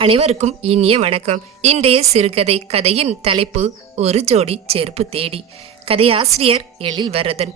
அனைவருக்கும் இனிய வணக்கம். இன்றைய சிறுகதை கதையின் தலைப்பு ஒரு ஜோடி செருப்பு தேடி. கதையாசிரியர் எழில் வரதன்.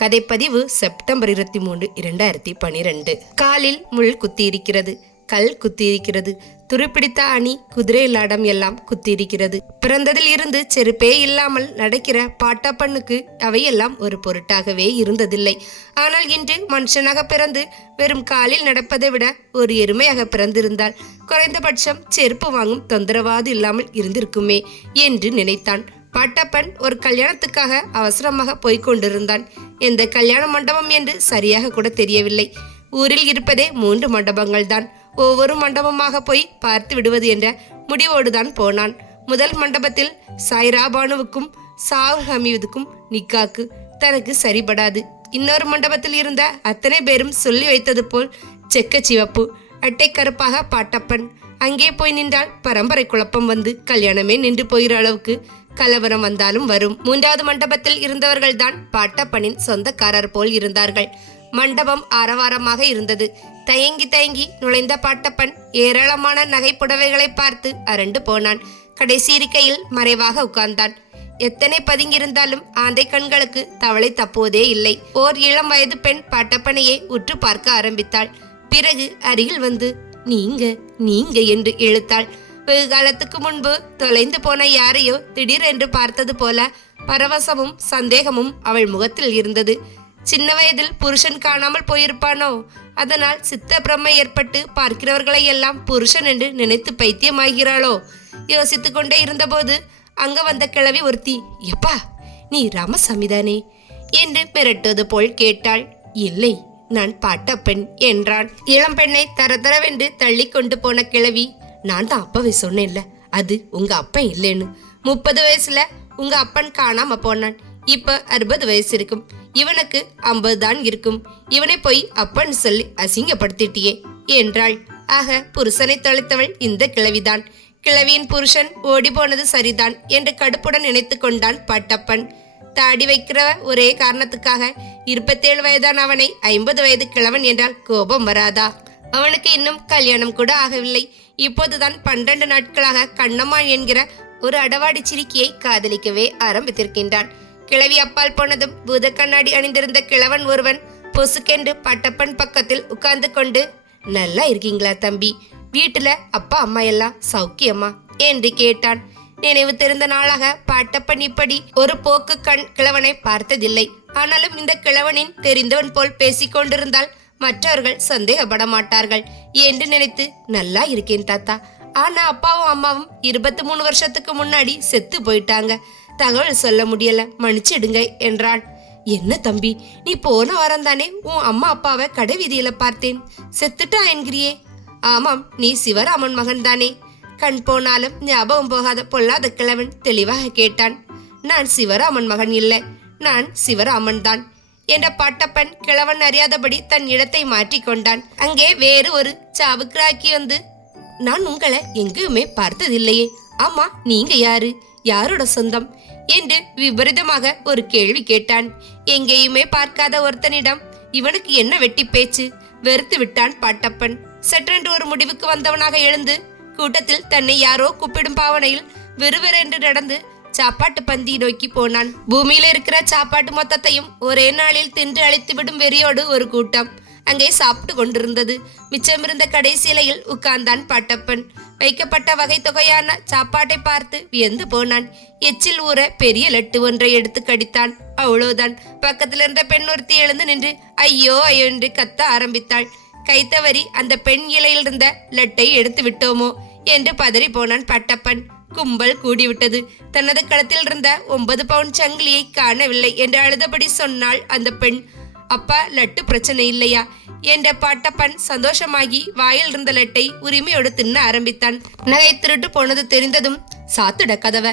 கதைப்பதிவு செப்டம்பர் இருபத்தி மூன்று இரண்டாயிரத்தி பனிரெண்டு. காலில் முள் குத்தியிருக்கிறது. கல் குத்தியிருக்கிறது. துருப்பிடித்த அணி குதிரை லடம் எல்லாம் குத்தியிருக்கிறது. பிறந்ததில் இருந்து செருப்பே இல்லாமல் நடக்கிற பாட்டாப்பண்ணுக்கு அவையெல்லாம் ஒரு பொருட்டாகவே இருந்ததில்லை. ஆனால் இன்று மனுஷனாக பிறந்து வெறும் காலில் நடப்பதை விட ஒரு எருமையாக பிறந்திருந்தால் குறைந்தபட்சம் செருப்பு வாங்கும் தொந்தரவாது இல்லாமல் இருந்திருக்குமே என்று நினைத்தான். பாட்டப்பன் ஒரு கல்யாணத்துக்காக அவசரமாக போய்கொண்டிருந்தான் எந்த கல்யாண மண்டபம் என்று சரியாக கூட தெரியவில்லை. ஊரில் இருப்பதே மூன்று மண்டபங்கள் தான் ஒவ்வொரு மண்டபமாக போய் பார்த்து விடுவது என்ற முடிவோடுதான் போனான். முதல் மண்டபத்தில் சாய்ரா பானுவுக்கும் சாவு ஹமீதுக்கும் நிக்காக்கு தனக்கு சரிபடாது. இன்னொரு மண்டபத்தில் இருந்த அத்தனை பேரும் சொல்லி வைத்தது போல் செக்க சிவப்பு அட்டை கருப்பாக பாட்டப்பன். அங்கே போய் நின்றால் பரம்பரை குழப்பம் வந்து கல்யாணமே நின்று போகிற அளவுக்கு கலவரம் வந்தாலும் வரும். மூன்றாவது மண்டபத்தில் இருந்தவர்கள்தான் பாட்டப்பனின் சொந்தக்காரர் போல் இருந்தார்கள். மண்டபம் ஆரவாரமாக இருந்தது. தயங்கி தயங்கி நுழைந்த பாட்டப்பன் ஏராளமான நகைப்புடவைகளை பார்த்து அரண்டு போனான். கடைசி இருக்கையில் மறைவாக உட்கார்ந்தான். எத்தனை பதுங்கியிருந்தாலும் ஆந்தை கண்களுக்கு தவளை தப்புவதே இல்லை. ஓர் இளம் வயது பெண் பாட்டப்பனையே உற்று பார்க்க ஆரம்பித்தாள். பிறகு அருகில் வந்து நீங்க நீங்க என்று இழுத்தாள். வெகு காலத்துக்கு முன்பு தொலைந்து போன யாரையோ திடீரென்று பார்த்தது போல பரவசமும் சந்தேகமும் அவள் முகத்தில் இருந்தது. சின்ன வயதில் புருஷன் காணாமல் போயிருப்பானோ? அதனால் சித்த பிரமை ஏற்பட்டு பார்க்கிறவர்களை எல்லாம் புருஷன் என்று நினைத்து பைத்தியமாகிறாளோ? யோசித்து கொண்டே இருந்தபோது அங்க வந்த கிழவி ஒருத்தி எப்பா நீ ராமசாமிதானே? என்று மிரட்டுவது போல் கேட்டாள். இல்லை நான் பாட்டப்பெண் என்றான். இளம் பெண்ணை தரதரவென்று தள்ளி கொண்டு போன கிழவி நான் தான் அப்பவே சொன்னேன்ல அது உங்க அப்பன் இல்லைன்னு. முப்பது வயசுல உங்க அப்பன் காணாம போனான். இப்ப அறுபது வயசு இருக்கும். இவனுக்கு ஐம்பது தான் இருக்கும். இவனை போய் அப்பன் சொல்லி அசிங்கப்படுத்திட்டியே என்றாள். ஆக புருஷனை தொலைத்தவள் இந்த கிழவிதான். கிழவியின் புருஷன் ஓடி போனது சரிதான் என்று கடுப்புடன் நினைத்து கொண்டான் பாட்டப்பன். தாடி வைக்கிற ஒரே காரணத்துக்காக இருபத்தேழு வயதான அவனை ஐம்பது வயது கிழவன் என்றால் கோபம் வராதா? அவனுக்கு இன்னும் கல்யாணம் கூட ஆகவில்லை. இப்போதுதான் பன்னெண்டு நாட்களாக கண்ணம்மா என்கிற ஒரு அடவாடி சிரிக்கியை காதலிக்கவே ஆரம்பித்திருக்கின்றான் கிழவி அப்பால் போனதும் பூத கண்ணாடி அணிந்திருந்த கிழவன் ஒருவன் பொசுக்கென்று பட்டப்பன் பக்கத்தில் உட்கார்ந்து கொண்டு நல்லா இருக்கீங்களா தம்பி? வீட்டுல அப்பா அம்மா எல்லாம் சௌக்கியமா? என்று கேட்டான். நினைவு தெரிந்த நாளாக பாட்டப்பன் இப்படி ஒரு போக்கு கண் கிழவனை பார்த்ததில்லை. ஆனாலும் இந்த கிழவனின் தெரிந்தவன் போல் பேசிக் கொண்டிருந்தால் மற்றவர்கள் சந்தேகப்பட மாட்டார்கள் என்று நினைத்து நல்லா இருக்கேன் தாத்தா. ஆனா அப்பாவும் அம்மாவும் இருபத்தி மூணு வருஷத்துக்கு முன்னாடி செத்து போயிட்டாங்க. தகவல் சொல்ல முடியல. மன்னிச்சிடுங்க என்றான் என்ன தம்பி நீ போன வாரம் தானே உன் அம்மா அப்பாவை கடை வீதியில பார்த்தேன். செத்துட்டா என்கிறியே? ஆமாம் நீ சிவராமன் மகன் தானே. கண் போனாலும் ஞாபகம் போகாத பொல்லாத கிழவன் தெளிவாக கேட்டான். நான் சிவராமன் மகன் இல்லை நான் சிவராமன் தான். என்ற பாட்டப்பன் கிழவன் அறியாதபடி தன் இடத்தை மாற்றிக்கொண்டான் அங்கே வேறு ஒரு சாவுக்கிராக்கி வந்து நான் உங்களை எங்கேயுமே பார்த்ததில்லையே. ஆமா நீங்க யாரு? யாரோட சொந்தம்? என்று விபரீதமாக ஒரு கேள்வி கேட்டான். எங்கேயுமே பார்க்காத ஒருத்தனிடம் இவனுக்கு என்ன வெட்டி பேச்சு? வெறுத்து விட்டான் பாட்டப்பன். சற்றென்று ஒரு முடிவுக்கு வந்தவனாக எழுந்து கூட்டத்தில் தன்னை யாரோ கூப்பிடும் பாவனையில் விறுவிறென்று நடந்து சாப்பாட்டு பந்தி நோக்கி போனான். பூமியில இருக்கிற சாப்பாட்டு மொத்தத்தையும் ஒரே நாளில் தின்று அழித்து விடும் வெறியோடு ஒரு கூட்டம் அங்கே சாப்பிட்டு கொண்டிருந்தது. மிச்சமிருந்த கடைசி இலையில் உட்கார்ந்தான் பாட்டப்பன். வைக்கப்பட்ட வகை தொகையான சாப்பாட்டை பார்த்து வியந்து போனான். எச்சில் ஊற பெரிய லட்டு ஒன்றை எடுத்து கடித்தான். அவ்வளவுதான். பக்கத்தில் இருந்த பெண் ஒருத்தி எழுந்து நின்று ஐயோ ஐயோ என்று கத்த ஆரம்பித்தாள். கைத்தவரி அந்த பெண் இலையில் இருந்த லட்டை எடுத்து விட்டோமோ? என்று பதறி போனான் பட்டப்பன். கும்பல் கூடிவிட்டது. தனது களத்தில் இருந்த ஒன்பது பவுன் சங்கிலியை காணவில்லை என்று அழுதபடி சொன்னாள் அந்த பெண். அப்பா லட்டு பிரச்சனை இல்லையா? என்ற பாட்டப்பன் சந்தோஷமாகி வாயில் இருந்த லட்டை உரிமையோடு தின்ன ஆரம்பித்தான். நகை திருட்டு போனது தெரிந்ததும் சாத்துட கதவ.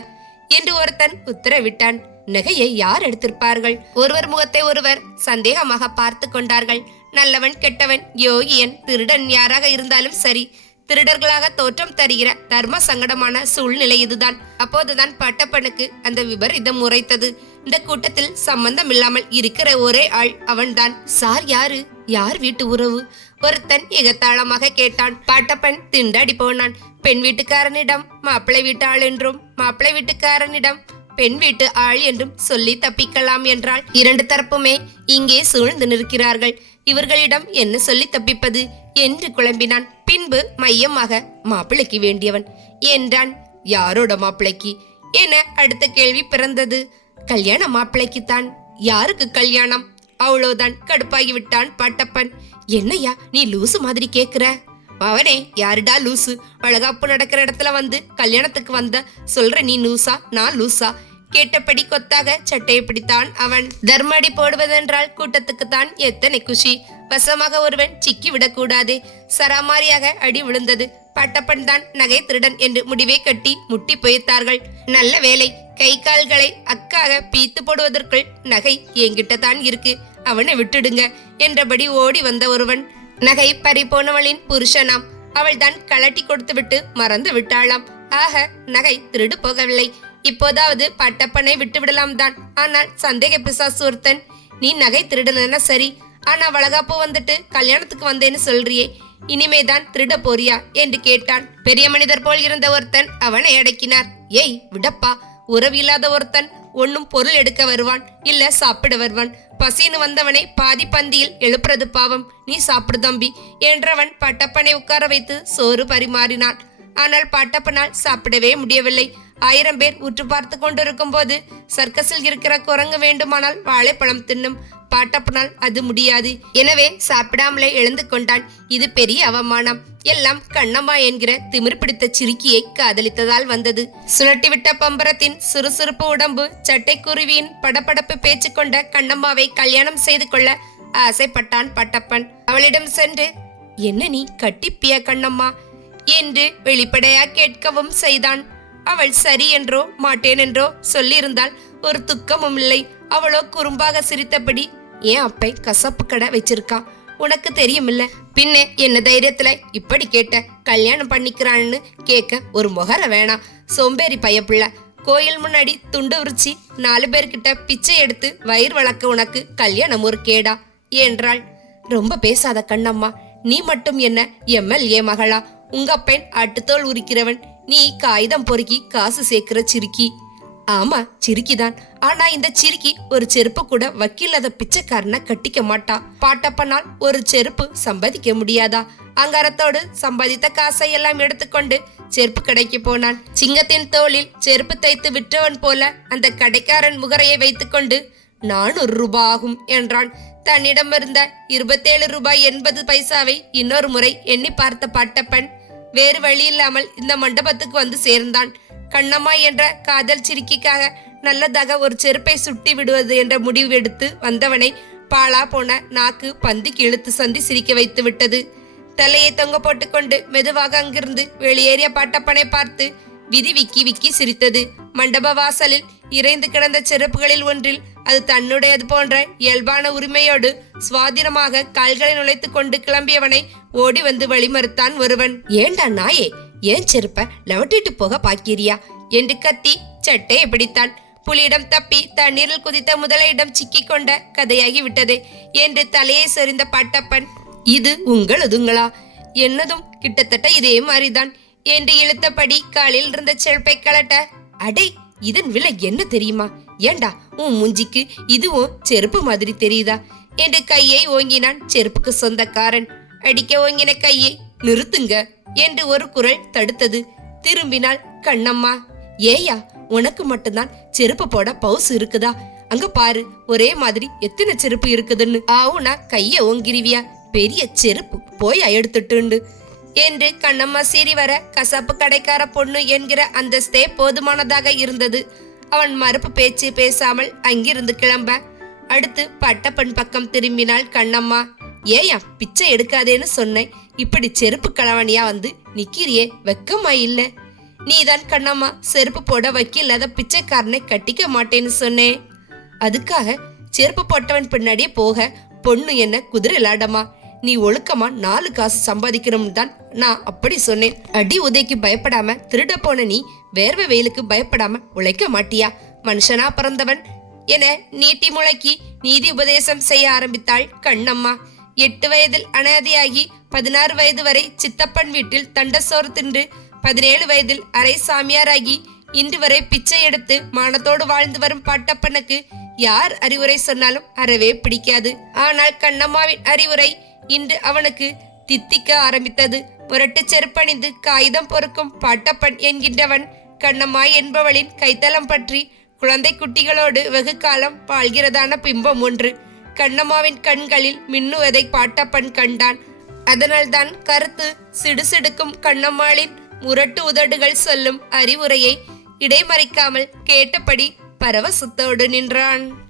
என்று ஒருத்தன் உத்தரவிட்டான். நகையை யார் எடுத்திருப்பார்கள்? ஒருவர் முகத்தை ஒருவர் சந்தேகமாக பார்த்து கொண்டார்கள். நல்லவன் கெட்டவன் யோகியன் திருடன் யாராக இருந்தாலும் சரி திருடர்களாக தோற்றம் தருகிற தர்ம சங்கடமான சூழ்நிலை இதுதான். அப்போதுதான் பட்டப்பனுக்கு அந்த விபரீதம் உரைத்தது. இந்த கூட்டத்தில் சம்பந்தம் இல்லாமல் இருக்கிற ஒரே ஆள் அவன்தான். சார் யாரு? யார் வீட்டு உறவு? ஒருத்தன் எகத்தாளமாக கேட்டான். பாட்டப்பன் திண்டாடி போனான். பெண் வீட்டுக்காரனிடம் மாப்பிள்ளை வீட்டு ஆள் என்றும் மாப்பிள்ளை வீட்டுக்காரனிடம் பெண் வீட்டு ஆள் என்றும் சொல்லி தப்பிக்கலாம் என்றால் இரண்டு தரப்புமே இங்கே சூழ்ந்து நிற்கிறார்கள். இவர்களிடம் என்ன சொல்லி தப்பிப்பது? என்று குழம்பினான். பின்பு மையமாக மாப்பிள்ளைக்கு வேண்டியவன். என்றான் யாரோட மாப்பிளைக்கு? என அடுத்த கேள்வி பிறந்தது. கல்யாண மாப்பிளைக்குத்தான். யாருக்கு கல்யாணம்? அவ்வளவுதான் கடுப்பாகி விட்டான் பாட்டப்பன். என்னய்யா நீ லூசு மாதிரி கேக்குற? அவனே யாருடா லூசு? வளகாப்பு நடக்கிற இடத்துல வந்து கல்யாணத்துக்கு வந்த சொல்ற நீ லூசா நான் லூசா? கேட்டபடி கொத்தாக சட்டையை பிடித்தான் அவன். தர்மடி போடுவதென்றால் கூட்டத்துக்கு தான் எத்தனை குஷி. வசமாக ஒருவன் சிக்கி விடக்கூடாது. சராமாரியாக அடி விழுந்தது. பட்டப்பன் தான் நகை திருடன் என்று முடிவே கட்டி முட்டி புயத்தார்கள் நல்ல வேலை கை கால்களை அக்காக பீத்து போடுவதற்குள் நகை என்கிட்ட தான் இருக்கு. அவனை விட்டுடுங்க என்றபடி ஓடி வந்த ஒருவன். நகை பறிபோனவளின் புருஷனாம். அவள் தான் கலட்டி கொடுத்துவிட்டு மறந்து விட்டாளாம். ஆக நகை திருடு போகவில்லை. இப்போதாவது பட்டப்பனை விட்டு விடலாம் தான் ஆனால் சந்தேக பிசாசு ஒருத்தன் நீ நகை திருடலன்னா சரி ஆனா வளகாப்பு வந்துட்டு கல்யாணத்துக்கு வந்தேன்னு சொல்றியே இனிமேதான் திருட போறியா? என்று கேட்டான். பெரிய மனிதர் போல் இருந்த ஒருத்தன் அவனை அடக்கினார். ஏய் விடப்பா உறவு இல்லாத ஒருத்தன் ஒன்னும் பொருள் எடுக்க வருவான் இல்ல சாப்பிட வருவான். பசின்னு வந்தவனை பாதி பந்தியில் எழுப்புறது பாவம். நீ சாப்பிடு தம்பி என்றவன் பட்டப்பனை உட்கார வைத்து சோறு பரிமாறினான். ஆனால் பட்டப்பனால் சாப்பிடவே முடியவில்லை. ஆயிரம் பேர் உற்று பார்த்து கொண்டிருக்கும் போது சர்க்கஸில் இருக்கிற குரங்கு வேண்டுமானால் வாழைப்பழம் தின்னும். பாட்டப்பனால் அது முடியாது. எனவே சாப்பிடாமலே எழுந்து கொண்டான். இது பெரிய அவமானம். எல்லாம் கண்ணம்மா என்கிற திமிர் பிடித்த சிறுக்கியை காதலித்ததால் வந்தது. சுழட்டிவிட்ட பம்பரத்தின் சுறுசுறுப்பு உடம்பு சட்டைக்குருவியின் படபடப்பு பேச்சு கொண்ட கண்ணம்மாவை கல்யாணம் செய்து கொள்ள ஆசைப்பட்டான் பட்டப்பன். அவளிடம் சென்று என்ன நீ கட்டிப்பியா கண்ணம்மா? என்று வெளிப்படையா கேட்கவும் செய்தான். அவள் சரி என்றோ மாட்டேன் என்றோ சொல்லியிருந்தால் ஒரு துக்கமும் இல்லை. அவளோ குறும்பாக சிரித்தபடி ஏன் அப்பை கசப்பு கடை வச்சிருக்கான் உனக்கு தெரியுமில்ல. பின்ன என்ன தைரியத்துல இப்படி கேட்ட கல்யாணம் பண்ணிக்கிறான்னு கேட்க ஒரு முகர வேணாம் சோம்பேறி பையப்புள்ள கோயில் முன்னாடி துண்டு உரிச்சி நாலு பேர்கிட்ட பிச்சை எடுத்து வயிறு வளர்க்க உனக்கு கல்யாணம் ஒரு கேடா? என்றாள். ரொம்ப பேசாத கண்ணம்மா நீ மட்டும் என்ன எம்எல்ஏ மகளா? உங்க பெண் அட்டுத்தோல் உரிக்கிறவன். நீ காகிதம் பொறுக்கி காசு சேர்க்கிற சிறுக்கி. ஆமா சிரிக்கிதான் ஆனா இந்த சிரிக்கி ஒரு செருப்பு கூட வக்கீல்லாத பிச்சைக்காரனை கட்டிக்க மாட்டா. பாட்டப்பனால் ஒரு செருப்பு சம்பாதிக்க முடியாதா? அங்காரத்தோடு சம்பாதித்த காசை எல்லாம் எடுத்துக்கொண்டு செருப்பு கடைக்கு போனான். சிங்கத்தின் தோளில் செருப்பு தைத்து விற்றவன் போல அந்த கடைக்காரன் முகரையை வைத்துக்கொண்டு நானூறு ரூபாய் ஆகும் என்றான். தன்னிடம் இருந்த இருபத்தேழு ரூபாய் எண்பது பைசாவை இன்னொரு முறை எண்ணி பார்த்த பாட்டப்பன் வேறு வழி இல்லாமல் இந்த மண்டபத்துக்கு வந்து சேர்ந்தான். கண்ணம்மா என்ற காதல் சிரிக்கிக்காக நல்லதாக ஒரு செருப்பை சுட்டி விடுவது என்ற முடிவு எடுத்து வந்தவனை பாலா போன நாக்கு பந்திக்கு இழுத்து சந்தி சிரிக்க வைத்து விட்டது. தலையை தொங்க போட்டுக்கொண்டு மெதுவாக அங்கிருந்து வெளியேறிய பாட்டப்பனை பார்த்து விதி விக்கி விக்கி சிரித்தது. மண்டப வாசலில் இறைந்து கிடந்த செருப்புகளில் ஒன்றில் அது தன்னுடையது போன்ற இயல்பான உரிமையோடு சுவாதீனமாக கால்களை நுழைத்து கொண்டு கிளம்பியவனை ஓடி வந்து வழிமறுத்தான் ஒருவன். ஏண்டா நாயே ஏன் செருப்ப லவட்டிட்டு போக பாக்கிறியா? என்று கத்தி சட்டையை பிடித்தான். புலியிடம் தப்பி தண்ணீரில் குதித்த முதலையிடம் சிக்கிக் கொண்ட கதையாகி விட்டதே என்று தலையை சொரிந்த பட்டப்பன். இது உங்களதுங்களா? என்னதும் கிட்டத்தட்ட இதே மாதிரிதான் என்று இழுத்தபடி காலில் இருந்த செருப்பை கலட்ட அடே இதன் விலை என்ன தெரியுமா? ஏண்டா உன் மூஞ்சிக்கு இதுவும் செருப்பு மாதிரி தெரியுதா? என்று கையை ஓங்கினான் செருப்புக்கு சொந்தக்காரன். அடிக்க ஓங்கின கையை நிறுத்துங்க என்று ஒரு குரல் தடுத்தது. திரும்பினாள் கண்ணம்மா. ஏயா உனக்கு மட்டும்தான் செருப்பு போட பவுஸ் இருக்குதா? அங்க பாரு ஒரே மாதிரி எத்தனை செருப்பு இருக்குதுன்னு. ஆவுனா கைய ஓங்கிருவியா? பெரிய செருப்பு போய் எடுத்துட்டுண்டு. என்று கண்ணம்மா சீறி வர கசாப்பு கடைக்கார பொண்ணு என்கிற அந்தஸ்தே போதுமானதாக இருந்தது. அவன் மறுப்பு பேச்சு பேசாமல் அங்கிருந்து கிளம்ப. அடுத்து பட்டப்பன் பக்கம் திரும்பினாள் கண்ணம்மா. ஏயா பிச்சை எடுக்காதேன்னு சொன்னேன். இப்படி செருப்பு கலவணியா வந்து நிக்கிறியே வெக்கமா இல்ல? நீதான் கண்ணம்மா செருப்பு போட வைக்கலாத பிச்சைக்காரனை கட்டிக்க மாட்டேன்னு சொன்னேன். அதுக்காக செருப்பு போட்டவன் பின்னாடியே போக பொண்ணு என்ன குதிரை லாடமா நீ ஒழுக்கமா நாலு காசு சம்பாதிக்கணும்னு தான் நான் அப்படி சொன்னேன். அடி உதைக்கு பயப்படாம திருட போன நீ வேர்வை வெயிலுக்கு பயப்படாம உழைக்க மாட்டியா? மனுஷனா பிறந்தவன். என நீட்டி முழக்கி நீதி உபதேசம் செய்ய ஆரம்பித்தாள் கண்ணம்மா. எட்டு வயதில் அனாதையாகி பதினாறு வயது வரை சித்தப்பன் வீட்டில் தண்டசோறு தின்று பதினேழு வயதில் அரை சாமியாராகி இன்று வரை பிச்சை எடுத்து மானத்தோடு வாழ்ந்து வரும் பாட்டப்பனுக்கு யார் அறிவுரை சொன்னாலும் அறவே பிடிக்காது. ஆனால் கண்ணம்மாவின் அறிவுரை இன்று அவனுக்கு தித்திக்க ஆரம்பித்தது. புரட்டு செருப்பணிந்து காகிதம் பொறுக்கும் பாட்டப்பன் என்கின்றவன் கண்ணம்மாய் என்பவளின் கைத்தலம் பற்றி குழந்தை குட்டிகளோடு வெகு காலம் வாழ்கிறதான பிம்பம் ஒன்று. கண்ணம்மாவின் கண்களில் மின்னுவதை பாட்டப்பன் கண்டான். அதனால்தான் கருத்து சிடுசிடுக்கும் கண்ணம்மாளின் முரட்டு உதடுகள் சொல்லும் அறிவுரையை இடைமறிக்காமல் கேட்டபடி பரவசத்தோடு நின்றான்.